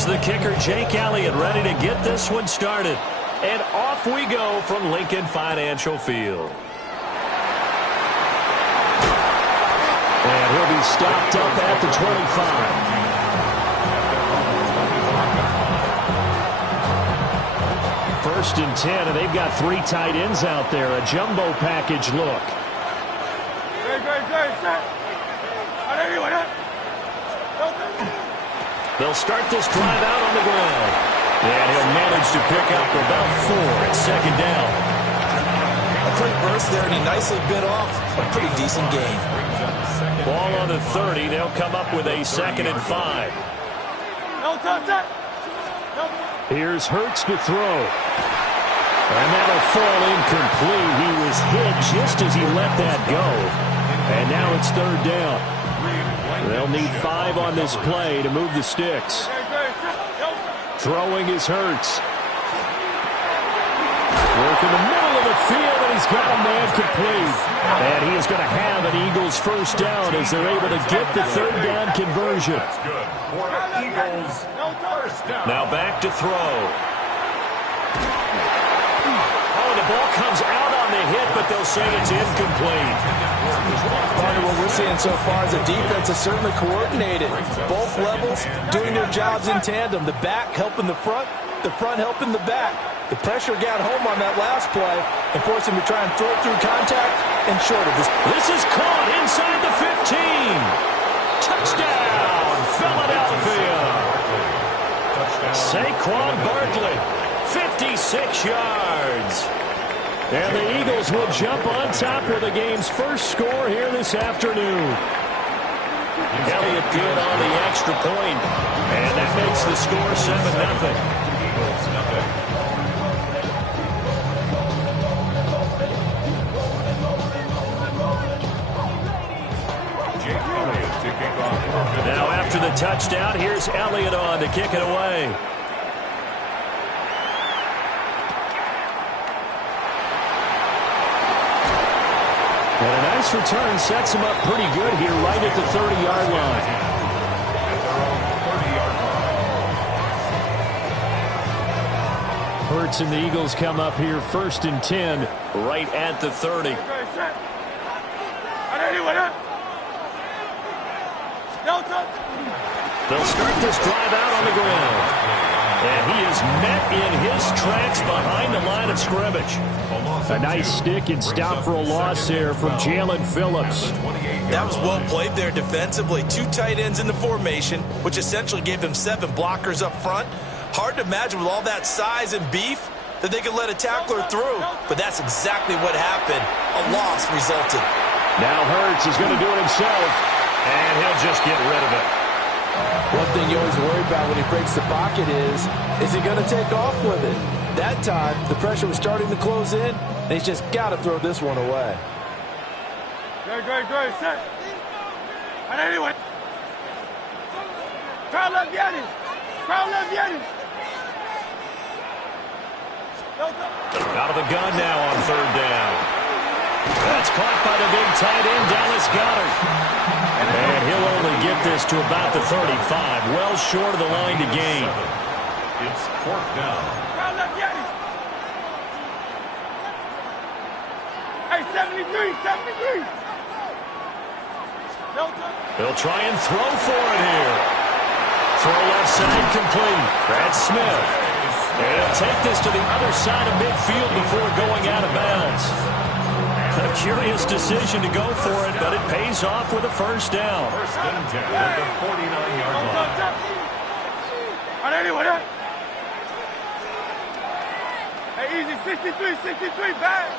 Here's the kicker, Jake Elliott, ready to get this one started. And off we go from Lincoln Financial Field. And he'll be stopped up at the 25. First and 10, and they've got 3 tight ends out there. A jumbo package look. They'll start this drive out on the ground. And he'll manage to pick up about 4 at second down. A quick burst there, and he nicely bit off a pretty decent gain. Ball on the 30. They'll come up with a 2nd and 5. Here's Hurts to throw. And that'll fall incomplete. He was hit just as he let that go. And now it's 3rd down. They'll need 5 on this play to move the sticks. Throwing is Hurts. Work in the middle of the field, and he's got a man complete. And he is going to have an Eagles first down as they're able to get the 3rd down conversion. Now back to throw. Oh, the ball comes out on the hit, but they'll say it's incomplete. Partner, what we're seeing so far is the defense is certainly coordinated. Both levels doing their jobs in tandem. The back helping the front helping the back. The pressure got home on that last play and forced him to try and throw through contact and short of this. This is caught inside the 15. Touchdown, Philadelphia. Saquon Barkley, 56 yards. And the Eagles will jump on top with the game's first score here this afternoon. Elliott good on the extra point, and that makes the score 7-0. Now after the touchdown, here's Elliott on to kick it away. And a nice return sets him up pretty good here right at the 30-yard line. Hurts and the Eagles come up here 1st and 10 right at the 30. They'll start this drive out on the ground. And he is met in his tracks behind the line of scrimmage. A nice stick and stop for a loss there from Jalen Phillips. That was well played there defensively. 2 tight ends in the formation, which essentially gave them 7 blockers up front. Hard to imagine with all that size and beef that they could let a tackler through. But that's exactly what happened. A loss resulted. Now Hurts is going to do it himself. And he'll just get rid of it. One thing you always worry about when he breaks the pocket is he going to take off with it? That time, the pressure was starting to close in, and he's just got to throw this one away. Great, set. And anyway. Crowd left Yannis. Out of the gun now on 3rd down. That's caught by the big tight end, Dallas Goedert. And he'll only get this to about the 35, well short of the line to gain. It's 4th down. Hey, 73. They'll try and throw for it here. Throw left side complete. Brad Smith. And he'll take this to the other side of midfield before going out of bounds. A curious decision to go for it, but it pays off with a first down. 1st and 10 at the 49-yard line. Hey, easy, 63, back.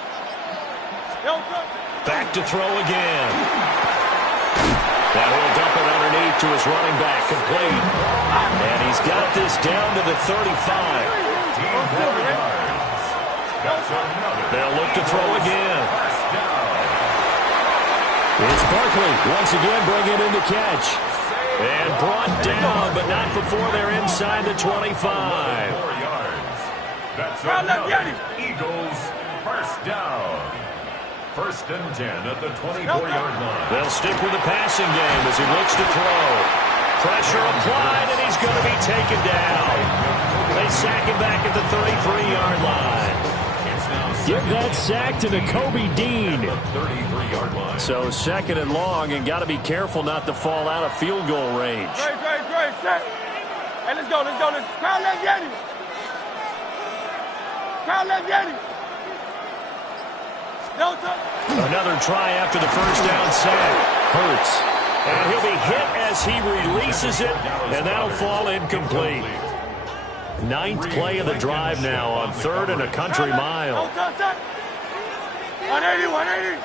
Back to throw again. Now he'll dump it underneath to his running back, complete. And he's got this down to the 35. They'll look to throw again. It's Barkley once again bringing in the catch. And brought down, but not before they're inside the 25. That's another Eagles first down. 1st and 10 at the 24-yard line. They'll stick with the passing game as he looks to throw. Pressure applied, and he's going to be taken down. They sack him back at the 33-yard line. Give that sack to Nakobe Dean. So second and long, and got to be careful not to fall out of field goal range. Great, set. Hey, let's go. Crowd left Yeti. Another try after the first down sack. Hurts. And he'll be hit as he releases it, and that'll fall incomplete. Ninth play of the drive now on 3rd and a country mile. 180.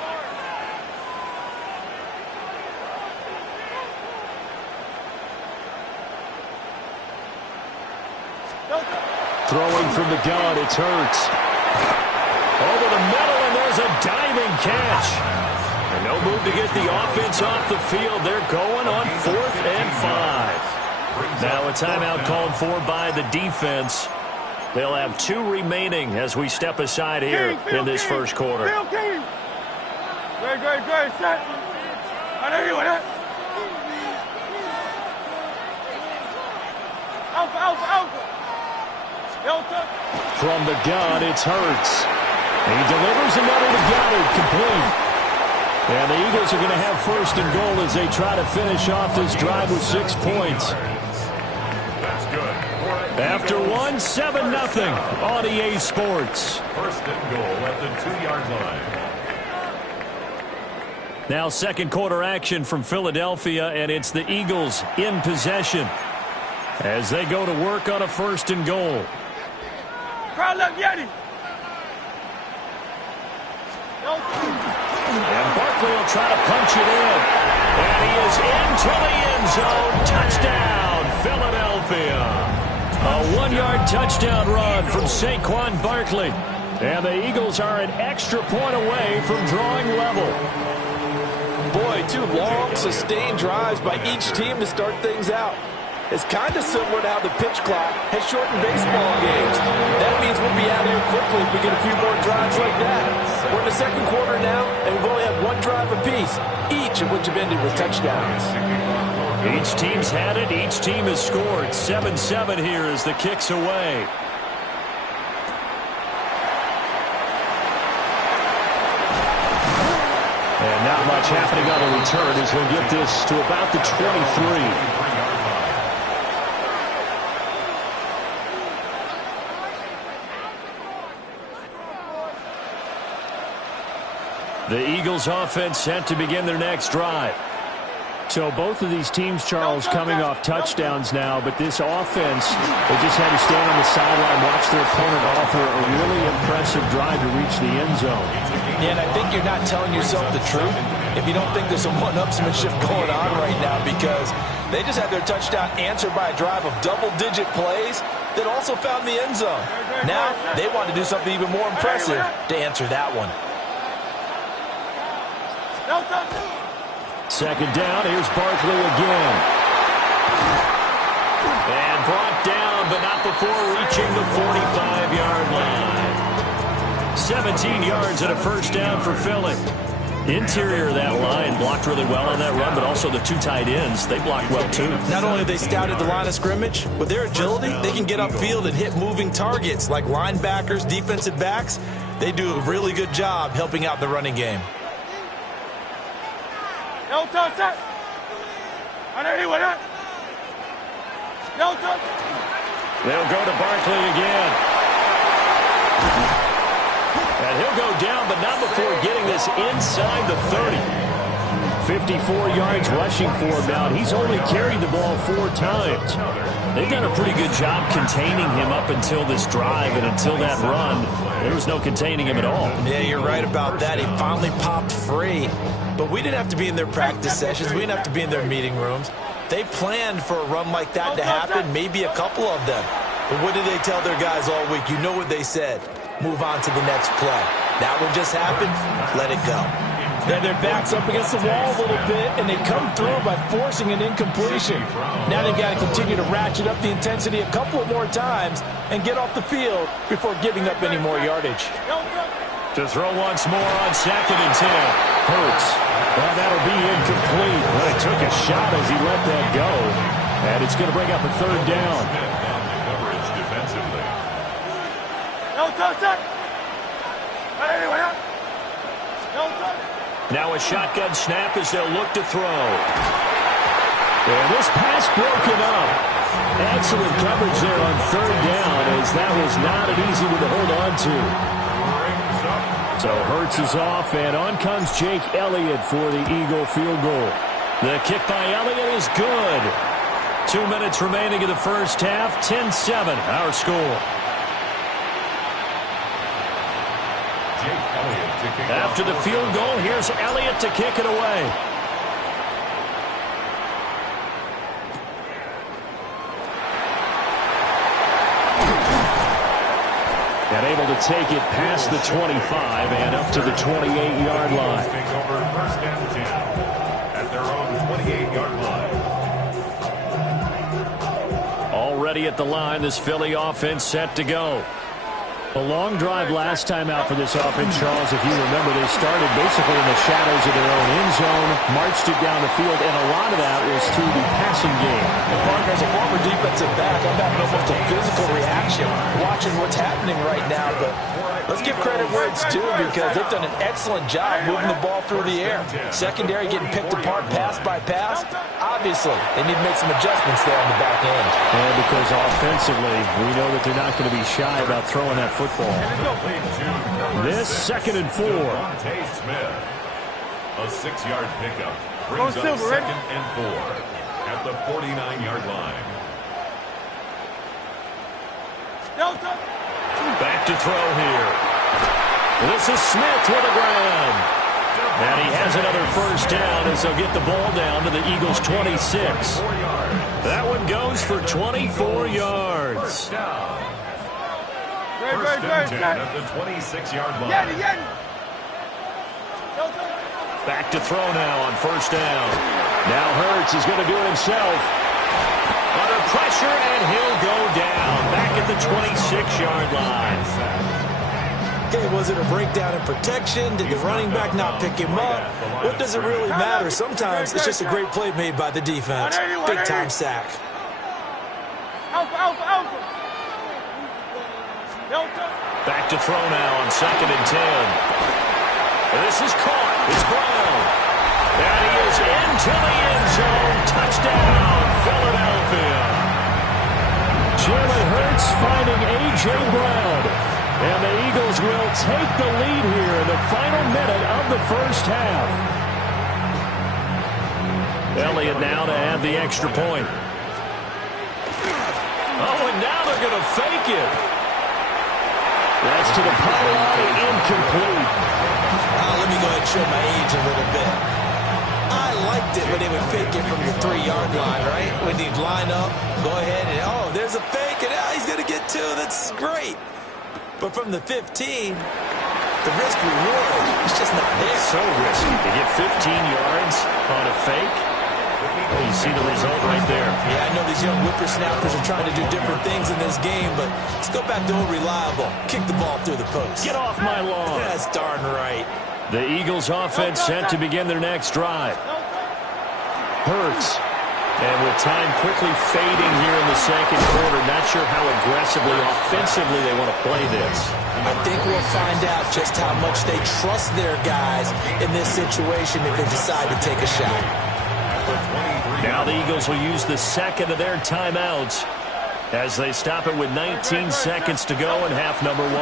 Throwing from the gun, it's Hurts. Over the middle, and there's a diving catch. And no move to get the offense off the field. They're going on 4th and 5. Now a timeout called for by the defense. They'll have 2 remaining as we step aside here in this first quarter. Great, set. 180. Alpha. From the gun, it's Hurts. He delivers another to Goddard, complete. And the Eagles are going to have 1st and goal as they try to finish off this drive with 6 points. That's good. After 7-0 on EA Sports. 1st and goal at the 2-yard line. Now second quarter action from Philadelphia, and it's the Eagles in possession as they go to work on a 1st and goal. Crowd left Yeti. And Barkley will try to punch it in. And he is into the end zone. Touchdown, Philadelphia. A 1-yard touchdown run from Saquon Barkley. And the Eagles are an extra point away from drawing level. Boy, 2 long, sustained drives by each team to start things out. It's kind of similar to how the pitch clock has shortened baseball games. That means we'll be out here quickly if we get a few more drives like that. We're in the second quarter now, and we've only had 1 drive apiece, each of which have ended with touchdowns. Each team's had it. Each team has scored. 7-7 here as the kick's away. And not much happening on the return as we'll get this to about the 23. The Eagles offense set to begin their next drive. So both of these teams, Charles, coming off touchdowns now, but this offense, they just had to stand on the sideline, watch their opponent offer a really impressive drive to reach the end zone. Yeah, and I think you're not telling yourself the truth if you don't think there's some one-upsmanship going on right now, because they just had their touchdown answered by a drive of double-digit plays that also found the end zone. Now they want to do something even more impressive to answer that one. Second down, here's Barkley again. And brought down, but not before reaching the 45-yard line. 17 yards and a first down for Philly. Interior of that line blocked really well on that run, but also the 2 tight ends, they blocked well too. Not only have they scouted the line of scrimmage, with their agility, they can get upfield and hit moving targets like linebackers, defensive backs. They do a really good job helping out the running game. They'll go to Barkley again. And he'll go down, but not before getting this inside the 30. 54 yards rushing for him now. He's only carried the ball 4 times. They've done a pretty good job containing him up until this drive, and until that run, there was no containing him at all. Yeah, you're right about that. He finally popped free. But we didn't have to be in their practice sessions. We didn't have to be in their meeting rooms. They planned for a run like that to happen, maybe a couple of them. But what did they tell their guys all week? You know what they said. Move on to the next play. That one just happened. Let it go. Then their backs up against the wall a little bit, and they come through by forcing an incompletion. Now they've got to continue to ratchet up the intensity a couple more times and get off the field before giving up any more yardage. To throw once more on 2nd and 10. Hurts. Well, that'll be incomplete. But it took a shot as he let that go. And it's going to bring up a third down. Coverage defensively. Now a shotgun snap as they'll look to throw. And this pass broken up. Excellent coverage there on third down, as that was not an easy one to hold on to. So Hurts is off, and on comes Jake Elliott for the Eagle field goal. The kick by Elliott is good. 2 minutes remaining in the first half. 10-7, our score. After the field goal, here's Elliott to kick it away. And able to take it past the 25 and up to the 28-yard line. Take over first and 10 at their own 28-yard line. Already at the line, this Philly offense set to go. A long drive last time out for this offense, Charles. If you remember, they started basically in the shadows of their own end zone, marched it down the field, and a lot of that was through the passing game. And partner, as a former defensive back, I'm having almost a physical reaction watching what's happening right now. But let's give credit where it's due, because they've done an excellent job moving the ball through the air. Secondary getting picked apart pass by pass. Obviously, they need to make some adjustments there on the back end. And because offensively, we know that they're not going to be shy about throwing that football. This 2nd and 4. Smith. A 6-yard pickup brings up 2nd and 4 at the 49-yard line. Back to throw here. This is Smith with a grab. And he has another first down as they'll get the ball down to the Eagles' 26. That one goes for 24 yards. First and 10 at the 26-yard line. Back to throw now on first down. Now Hurts is going to do it himself. Under pressure, and he'll go down. Back at the 26-yard line. Okay, was it a breakdown in protection? Did the running back not pick him up? What does it really matter? Sometimes it's just a great play made by the defense. Big-time sack. Back to throw now on 2nd and 10. This is caught. It's Brown. And he is into the end zone. Touchdown, Philadelphia. Jalen Hurts finding A.J. Brown. And the Eagles will take the lead here in the final minute of the first half. Elliott now to add the extra point. Oh, and now they're going to fake it. That's to the pylon, incomplete. Let me go ahead and show my age a little bit. I liked it when they would fake it from the 3-yard line, right? When they'd line up, go ahead and, oh, there's a fake, and he's going to get 2. That's great. But from the 15, the risk reward is just not there. So risky to get 15 yards on a fake. You see the result right there. Yeah, I know these young whippersnappers are trying to do different things in this game, but let's go back to old reliable. Kick the ball through the post. Get off my lawn. That's darn right. The Eagles offense set to begin their next drive. Hurts. And with time quickly fading here in the second quarter, not sure how aggressively, offensively they want to play this. I think we'll find out just how much they trust their guys in this situation if they decide to take a shot. Now the Eagles will use the second of their timeouts as they stop it with 19 seconds to go in half number 1.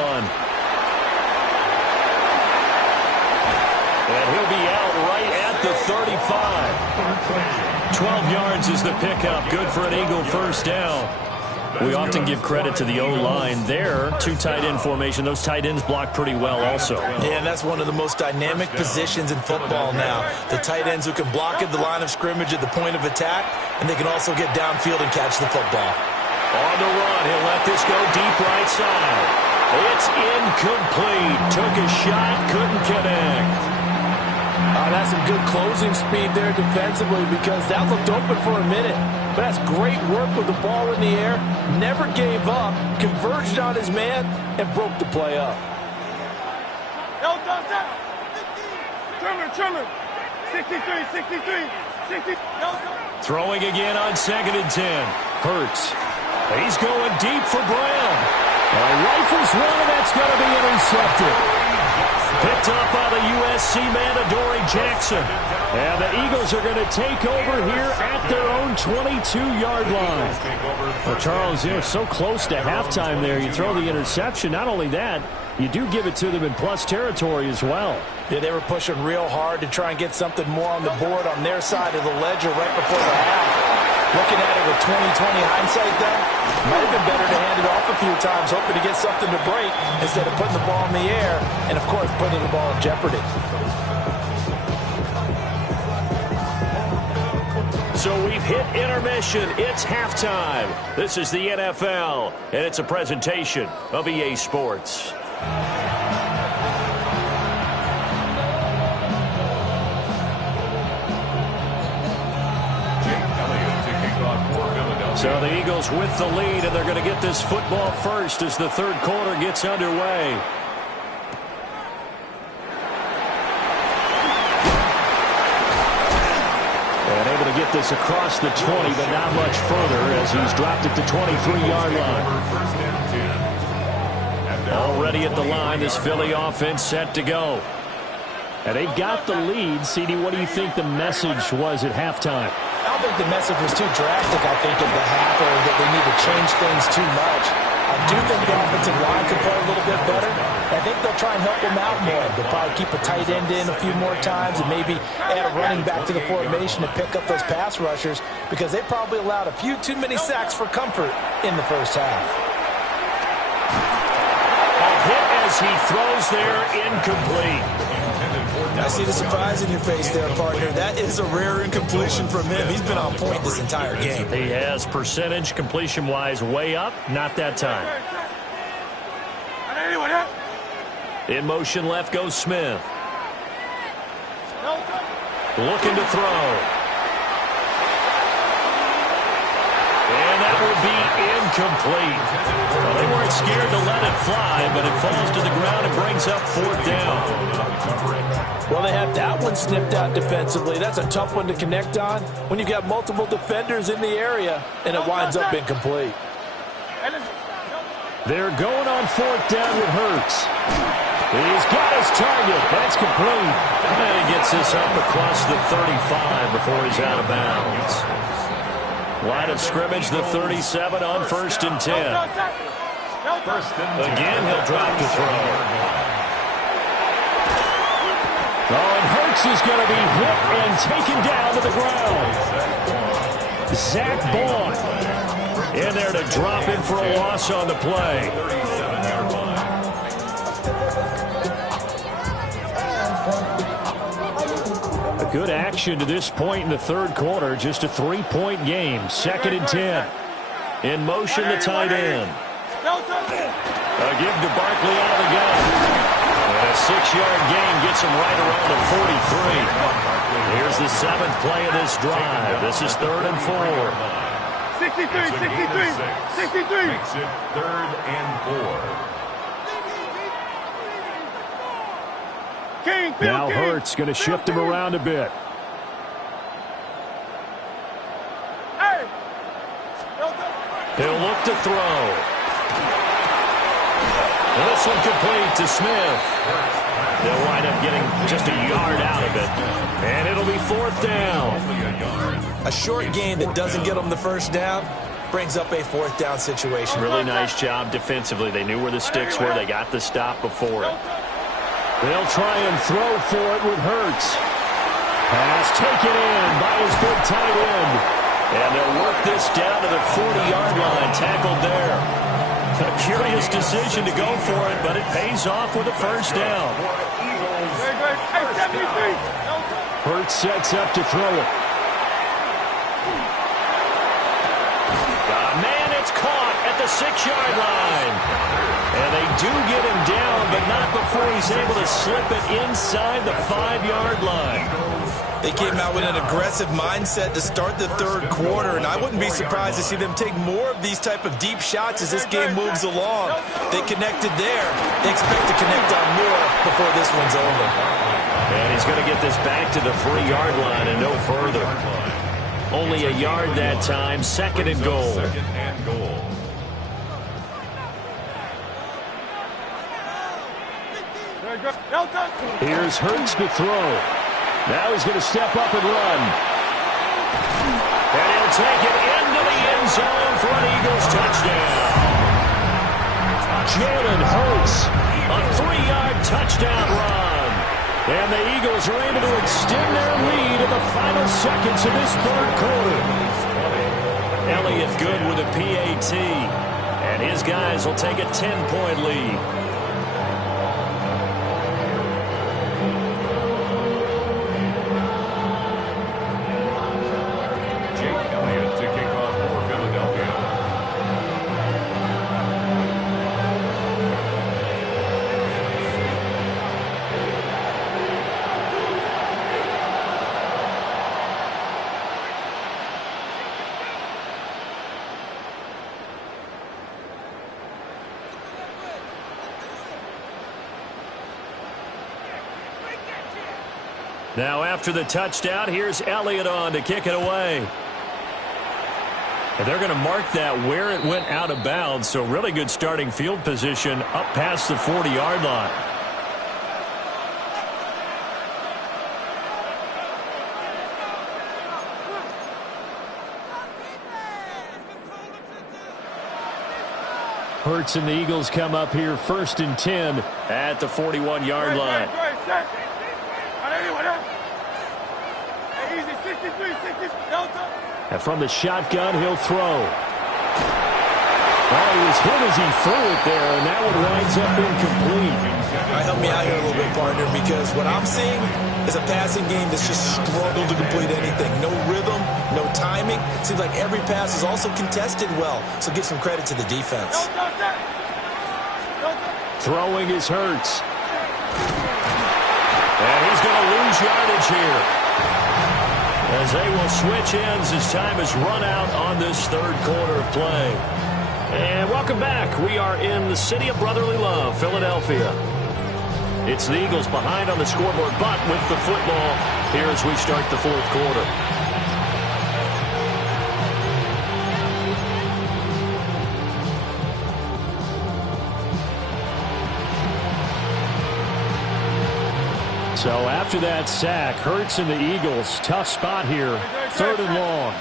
And he'll be out right at the 35. 12 yards is the pickup. Good for an Eagle first down. We often give credit to the O-line there. 2 tight end formation. Those tight ends block pretty well also. Yeah, and that's one of the most dynamic positions in football now. The tight ends who can block at the line of scrimmage at the point of attack, and they can also get downfield and catch the football. On the run, he'll let this go deep right side. It's incomplete. Took a shot, couldn't connect. That's some good closing speed there defensively, because that looked open for a minute. But that's great work with the ball in the air. Never gave up, converged on his man, and broke the play up. Trimmer, 63. Throwing again on 2nd and 10. Hurts. He's going deep for Brown. Rifles one, and that's going to be intercepted. Picked up by the USC man, Adoree Jackson. And the Eagles are going to take over here at their own 22-yard line. Well, Charles, so close to halftime there. You throw the interception. Not only that, you do give it to them in plus territory as well. Yeah, they were pushing real hard to try and get something more on the board on their side of the ledger right before the half. Looking at it with 20/20 hindsight, though, might have been better to hand it off a few times, hoping to get something to break instead of putting the ball in the air and, of course, putting the ball in jeopardy. So we've hit intermission. It's halftime. This is the NFL, and it's a presentation of EA Sports. So the Eagles with the lead, and they're going to get this football first as the third quarter gets underway. And able to get this across the 20, but not much further as he's dropped it to 23-yard line. Already at the line, this Philly offense set to go. And they've got the lead. CD, what do you think the message was at halftime? I don't think the message was too drastic, I think, at the half, or that they need to change things too much. I do think the offensive line could play a little bit better. I think they'll try and help them out more. They'll probably keep a tight end in a few more times and maybe add a running back to the formation to pick up those pass rushers because they probably allowed a few too many sacks for comfort in the first half. A hit as he throws there, incomplete. I see the surprise in your face there, partner. That is a rare incompletion from him. He's been on point this entire game. He has percentage completion-wise way up. Not that time. In motion left goes Smith. Looking to throw. And that will be incomplete. Well, they weren't scared to let it fly, but it falls to the ground and brings up 4th down. Well, they had that one snipped out defensively. That's a tough one to connect on when you've got multiple defenders in the area, and it winds up incomplete. They're going on 4th down with Hurts. He's got his target. That's complete. And he gets this up across the 35 before he's out of bounds. Line of scrimmage, the 37 on 1st and 10. Again, he'll drop to throw. Oh, and Hurts is going to be hit and taken down to the ground. Zach Bond in there to drop in for a loss on the play. A good action to this point in the third quarter. Just a 3-point game. 2nd and 10. In motion, the tight end. A give to Barkley out of the gun. And a 6-yard gain gets him right around the 43. Here's the 7th play of this drive. This is 3rd and 4. 63. Makes it 3rd and 4. Now Hurts going to shift him around a bit. He'll look to throw. And this one complete to Smith. They'll wind up getting just a yard out of it. And it'll be 4th down. A short gain that doesn't get them the first down brings up a 4th down situation. Really nice job defensively. They knew where the sticks were. They got the stop before it. They'll try and throw for it with Hurts. Pass taken in by his big tight end. And they'll work this down to the 40-yard line. Tackled there. A curious decision to go for it, but it pays off with a first down. Hurts sets up to throw it. Man, it's caught at the 6-yard line. And they do get him down, but not before he's able to slip it inside the 5-yard line. They came out with an aggressive mindset to start the third quarter, and I wouldn't be surprised to see them take more of these type of deep shots as this game moves along. They connected there. They expect to connect on more before this one's over. And he's going to get this back to the 3-yard line and no further. Only a yard that time, second and goal. Here's Hurts to throw. Now he's going to step up and run. And he'll take it into the end zone for an Eagles touchdown. Jalen Hurts, a 3-yard touchdown run. And the Eagles are able to extend their lead in the final seconds of this third quarter. Elliott good with a PAT. And his guys will take a 10-point lead. Now after the touchdown, here's Elliott on to kick it away. And they're going to mark that where it went out of bounds, so really good starting field position up past the 40-yard line. Hurts and the Eagles come up here 1st and 10 at the 41-yard line. And from the shotgun, he'll throw. Oh, he was hit as he threw it there, and that one winds up incomplete. All right, help me out here a little bit, partner, because what I'm seeing is a passing game that's just struggled to complete anything. No rhythm, no timing. Seems like every pass is also contested well, so give some credit to the defense. Throwing is Hurts. And he's going to lose yardage here, as they will switch ends as time has run out on this third quarter of play. And welcome back. We are in the city of brotherly love, Philadelphia. It's the Eagles behind on the scoreboard, but with the football here as we start the fourth quarter. So after that sack, Hurts and the Eagles, tough spot here, 3rd and long.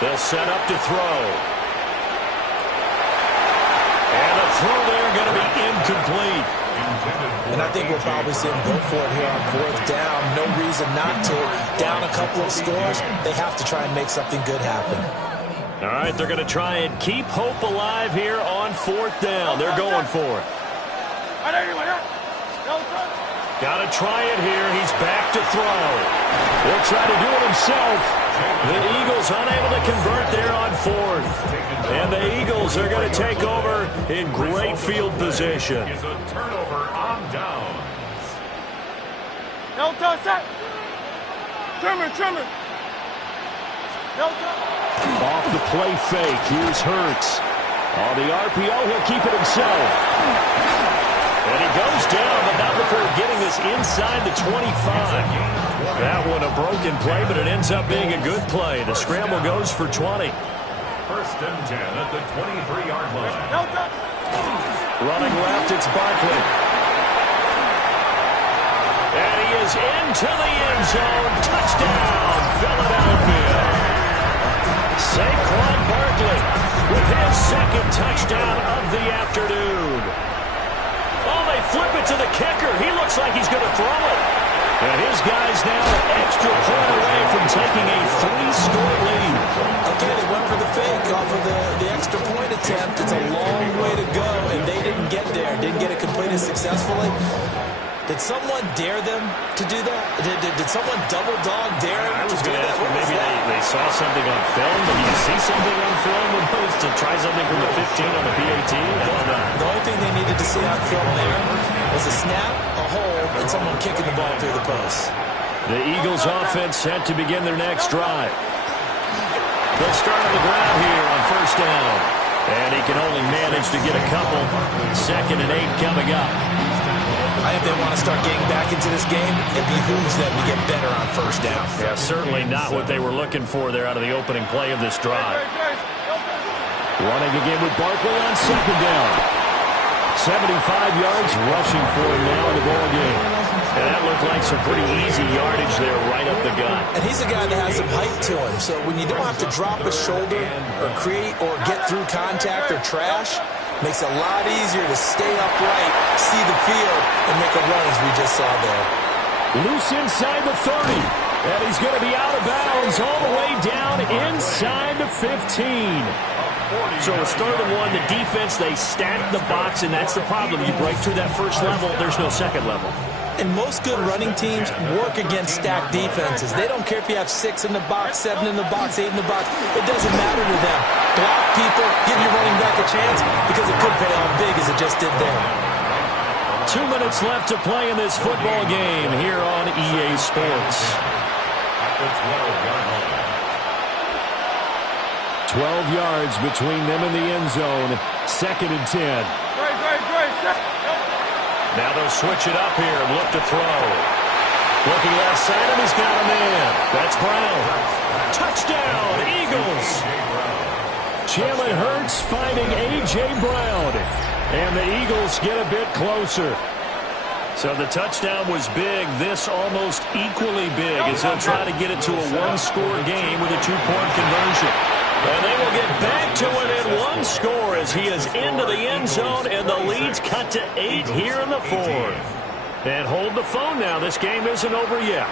They'll set up to throw. And the throw there going to be incomplete. And I think we'll probably see them go for it here on 4th down. No reason not to. Down a couple of scores, they have to try and make something good happen. All right, they're going to try and keep hope alive here on 4th down. They're going for it. Got to try it here. He's back to throw. He'll try to do it himself. The Eagles unable to convert there on 4th. And the Eagles are going to take over in great field position. Is a turnover on downs. Off the play fake. Here's Hurts. On the RPO, he'll keep it himself. And he goes down, but not before getting this inside the 25. That one a broken play, but it ends up being a good play. The scramble goes for 20. 1st and 10 at the 23-yard line. Running left, it's Barkley. And he is into the end zone. Touchdown, Philadelphia. Saquon Barkley with his 2nd touchdown of the afternoon. Oh, they flip it to the kicker. He looks like he's going to throw it. And his guys now an extra point away from taking a 3-score lead. Okay, they went for the fake off of the extra point attempt. It's a long way to go, and they didn't get there. Didn't get it completed successfully. Did someone dare them to do that? Did someone double dog dare them I was to do going to that? ask, maybe they saw something on film. Did you see something on film opposed to try something from the 15 on the PAT? I don't know. The only thing they needed to see on film there was a snap, a hold, and someone kicking the ball through the post. The Eagles offense set to begin their next drive. They'll start on the ground here on 1st down. And he can only manage to get a couple. 2nd and 8 coming up. I think they want to start getting back into this game. It behooves them to get better on 1st down. Yeah, certainly not what they were looking for there out of the opening play of this drive. Running again with Barkley on 2nd down. 75 yards rushing for him now in the ball game. And that looked like some pretty easy yardage there right up the gut. And he's a guy that has some height to him. So when you don't have to drop a shoulder or create or get through contact or trash, makes it a lot easier to stay upright, see the field, and make a run as we just saw there. Loose inside the 30. And he's going to be out of bounds all the way down inside the 15. So it's 3rd and 1. The defense, they stack the box, and that's the problem. You break through that first level, there's no second level. And most good running teams work against stacked defenses. They don't care if you have 6 in the box, 7 in the box, 8 in the box. It doesn't matter to them. Block people, give your running back a chance, because it could pay off big as it just did there. 2 minutes left to play in this football game here on EA Sports. 12 yards between them and the end zone. 2nd and 10. Now they'll switch it up here and look to throw. Looking left side, and he's got a man. That's Brown. Touchdown, Eagles. Jalen Hurts finding A.J. Brown. And the Eagles get a bit closer. So the touchdown was big. This almost equally big as they'll try to get it to a one-score game with a two-point conversion. And they will get back to within one score as he is into the end zone, and the lead's cut to 8 here in the 4th. And hold the phone now. This game isn't over yet.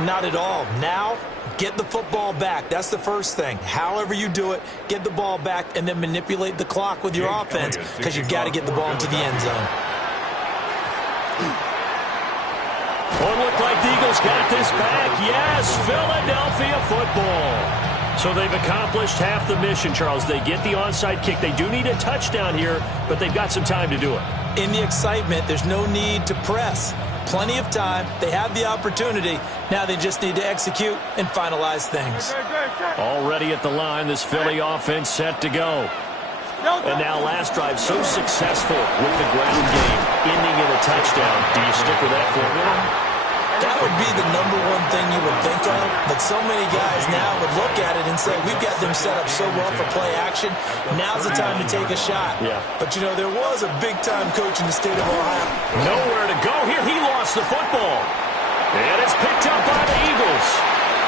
Not at all. Now, get the football back. That's the first thing. However you do it, get the ball back and then manipulate the clock with your offense, because you've got to get the ball into the end zone. Oh, it looked like the Eagles got this back. Yes, Philadelphia football. So they've accomplished half the mission, Charles. They get the onside kick. They do need a touchdown here, but they've got some time to do it. In the excitement, there's no need to press. Plenty of time. They have the opportunity. Now they just need to execute and finalize things. Already at the line, this Philly offense set to go. And now last drive so successful with the ground game, ending in a touchdown. Do you stick with that formula? That would be the number one thing you would think of, but so many guys now would look at it and say, we've got them set up so well for play action, now's the time to take a shot. Yeah. But, you know, there was a big-time coach in the state of Ohio. Nowhere to go here. He lost the football. And it's picked up by the Eagles.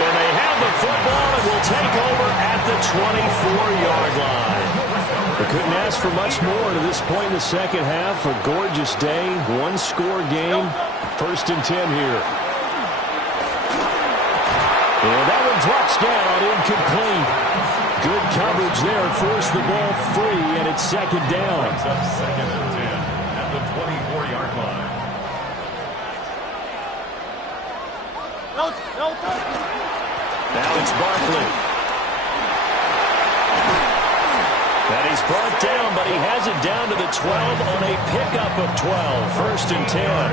And they have the football and will take over at the 24-yard line. They couldn't ask for much more to this point in the second half. A gorgeous day, one-score game. 1st and 10 here. And that one drops down, incomplete. Good coverage there, forced the ball free, and it's 2nd down. Brings up 2nd and 10 at the 24-yard line. Now it's Barkley. And he's brought down, but he has it down to the 12 on a pickup of 12. 1st and 10.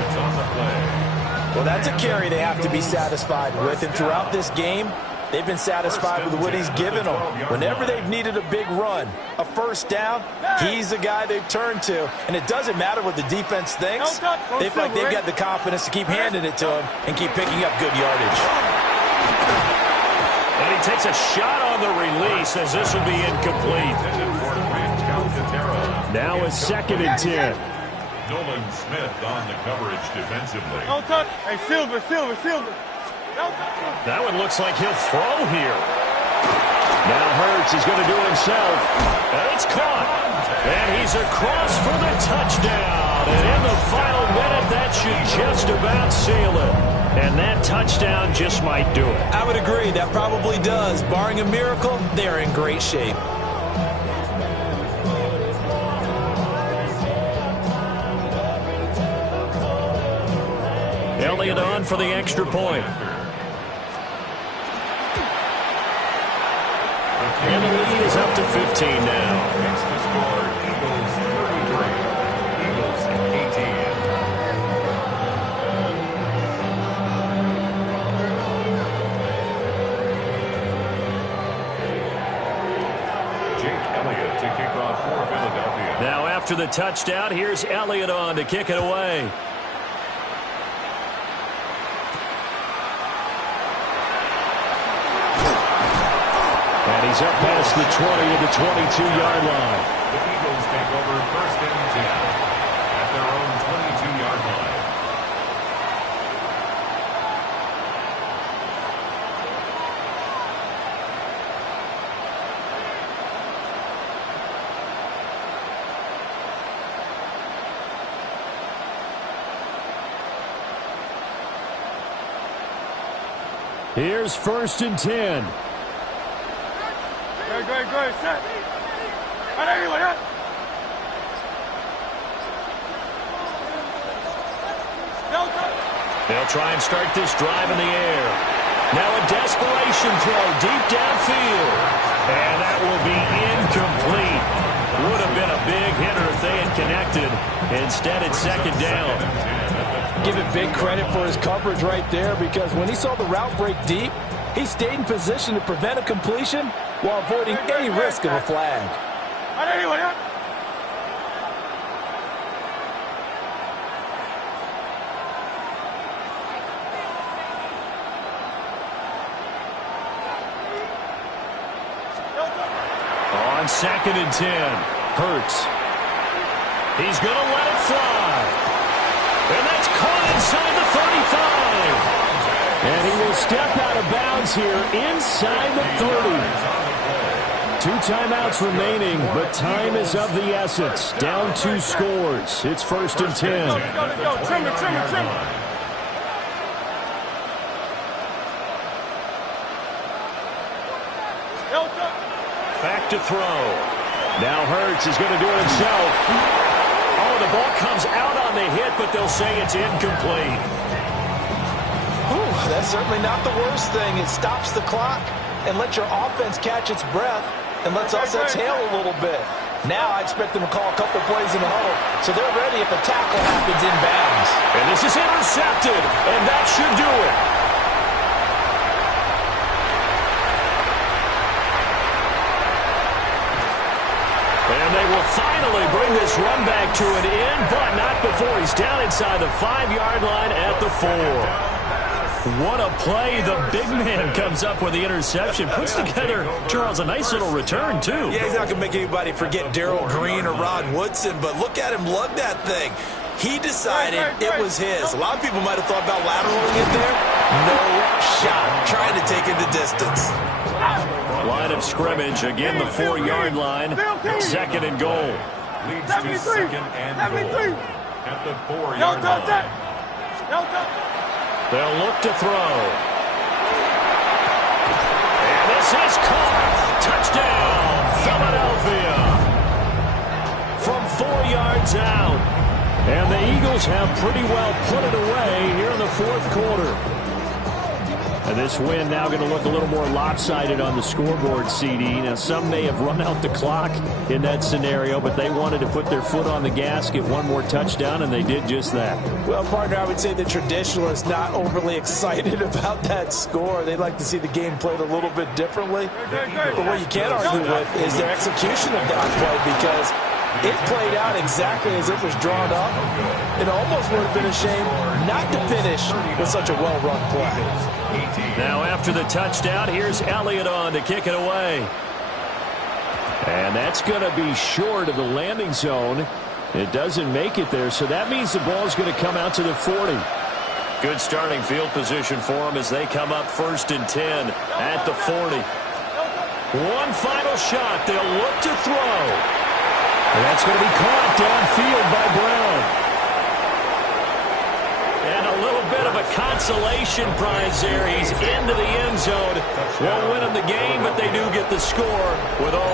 Well, that's a carry they have to be satisfied with. And throughout this game, they've been satisfied with what he's given them. Whenever they've needed a big run, a 1st down, he's the guy they've turned to. And it doesn't matter what the defense thinks. They feel like they've got the confidence to keep handing it to him and keep picking up good yardage. And he takes a shot on the release as this will be incomplete. Now it's 2nd and 10. Nolan Smith on the coverage defensively. Hey, Silver. That one looks like he'll throw here. Now Hurts is going to do it himself. And it's caught. And he's across for the touchdown. And in the final minute, that should just about seal it. And that touchdown just might do it. I would agree. That probably does. Barring a miracle, they're in great shape. Elliott on for the extra point. And the lead is up to 15 now. Eagles 33, Eagles 18. Jake Elliott to kick off for after the touchdown, here's Elliott on to kick it away. And he's up past the 20 to the 22-yard line. The Eagles take over first and 10 at their own 22-yard line. Here's first and 10. Great, set. They'll try and start this drive in the air. Now a desperation throw deep downfield. And that will be incomplete. Would have been a big hitter if they had connected. Instead, it's second down. Give it big credit for his coverage right there, because when he saw the route break deep, he stayed in position to prevent a completion while avoiding any risk of a flag. On second and 10, Hurts. He's going to let it fly. And that's caught inside the 35. And he will step out of bounds here inside the 30. 2 timeouts remaining, but time is of the essence. Down 2 scores. It's first and 10. Let's go. Trim it. Back to throw. Now Hurts is going to do it himself. Oh, the ball comes out on the hit, but they'll say it's incomplete. That's certainly not the worst thing. It stops the clock and lets your offense catch its breath and lets us exhale a little bit. Now I expect them to call a couple plays in the huddle, so they're ready if a tackle happens in bounds. And this is intercepted, and that should do it. And they will finally bring this run back to an end, but not before he's down inside the 5-yard line at the 4. What a play. The big man comes up with the interception. Puts together, Charles, a nice little return, too. Yeah, he's not going to make anybody forget Darrell Green or Rod Woodson, but look at him lug that thing. He decided it was his. A lot of people might have thought about lateraling it there. No shot. Trying to take it the distance. Line of scrimmage, again the 4-yard line. Second and goal. Leads to second and goal at the 4-yard line. They'll look to throw. And this is caught. Touchdown, Philadelphia. From 4 yards out. And the Eagles have pretty well put it away here in the 4th quarter. And this win now going to look a little more lopsided on the scoreboard, CD. Now, some may have run out the clock in that scenario, but they wanted to put their foot on the gas, get one more touchdown, and they did just that. Well, partner, I would say the traditionalists not overly excited about that score. They'd like to see the game played a little bit differently. But what you can't argue with is their execution of that play, because it played out exactly as it was drawn up. It almost would have been a shame not to finish with such a well-run play. Now after the touchdown, here's Elliott on to kick it away. And that's going to be short of the landing zone. It doesn't make it there, so that means the ball's going to come out to the 40. Good starting field position for them as they come up first and 10 at the 40. One final shot. They'll look to throw. And that's going to be caught downfield by Brown. And a little bit of a consolation prize there. He's into the end zone. Won't win them the game, but they do get the score with all